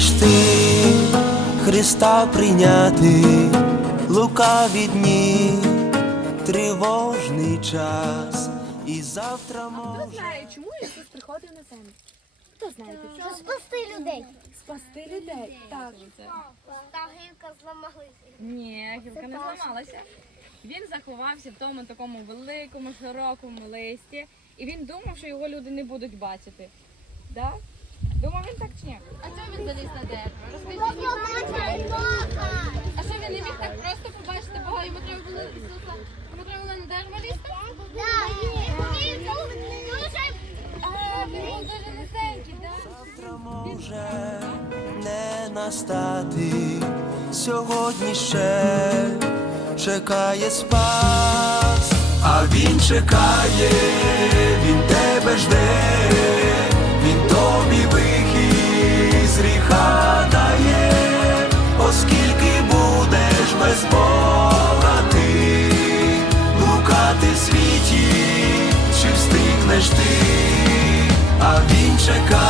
встигнеш ти Христа прийняти, лукаві дні, тривожний час, і завтра може... Хто знає, чому Ісус приходив на землю? Хто знає? Щоб спасти людей. Спасти людей. Так. Та гілка зламалася. Ні, гілка не зламалася. Він заховався в тому такому великому, широкому листі, і він думав, що його люди не будуть бачити. Да? Думав він так чи ні? А чому він заліз на дерево? Розкажіть. А що він не міг так просто побачити Бога? Йому треба було Ісуса. Йому треба було на дерево лізти? А, він був дуже низенький, так? Може не настати, сьогодні ще чекає спас, а він чекає, він тебе жде, вихід дає, оскільки будеш без Бога ти, блукати в світі, чи встигнеш ти, а він чекає,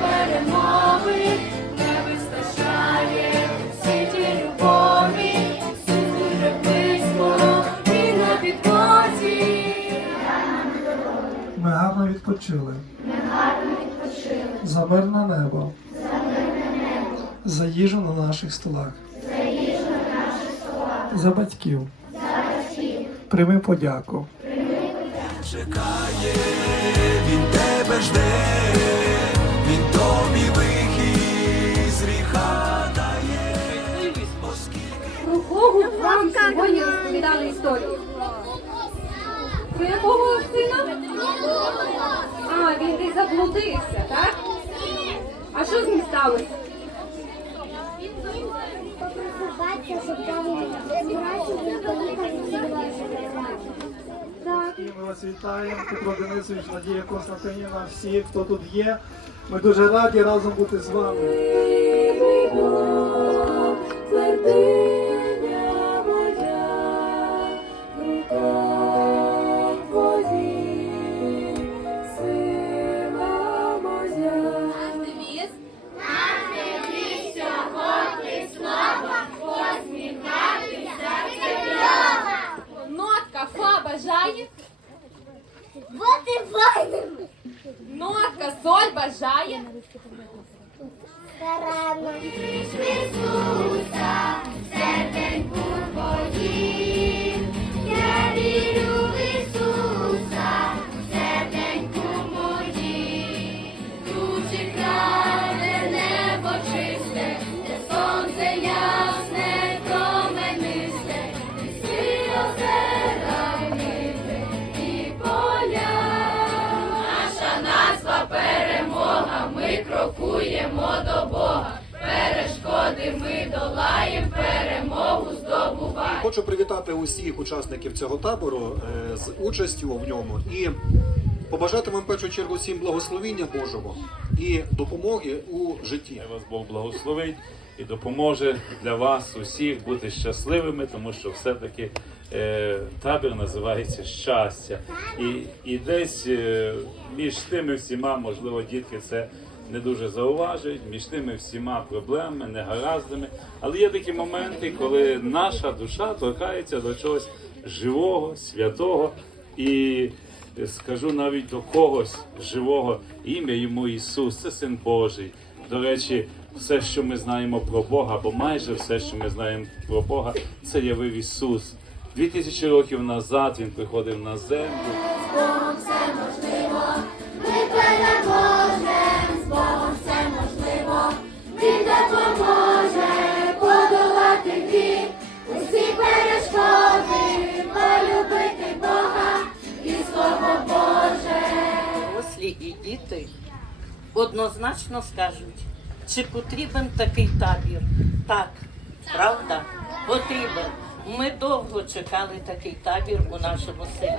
Ми гарно відпочили. За мирне небо. За їжу на наших столах. За їжу на наших столах. За батьків. Прийми подяку. чекає, він тебе жде, він тобі вихід з гріха дає. Кого вам сьогодні розповідали історію? Про якого сина? А, він десь заблудився, так? А що з ним сталося? І ми вас вітаємо, Петро Денисович, Надія Константинівна, всі, хто тут є. Ми дуже раді разом бути з вами. Бути винними. Ну, а соль бажає. Старанно. Перешкоди ми долаєм, перемогу здобуваємо. Хочу привітати усіх учасників цього табору е, з участю в ньому і побажати вам в першу чергу всім благословіння Божого і допомоги у житті. Хай вас Бог благословить і допоможе для вас усіх бути щасливими, тому що все-таки е, табір називається щастя. І, і десь е, між тими всіма, можливо, дітки це не дуже зауважують, між тими всіма проблемами, негараздами. Але є такі моменти, коли наша душа торкається до чогось живого, святого і скажу навіть до когось живого ім'я йому Ісус, це Син Божий. До речі, все, що ми знаємо про Бога, або майже все, що ми знаємо про Бога, це явив Ісус. Дві тисячі років назад Він приходив на землю. Богом все можливо, ми переможем, діти однозначно скажуть, чи потрібен такий табір? Так, правда? Потрібен. Ми довго чекали такий табір у нашому селі.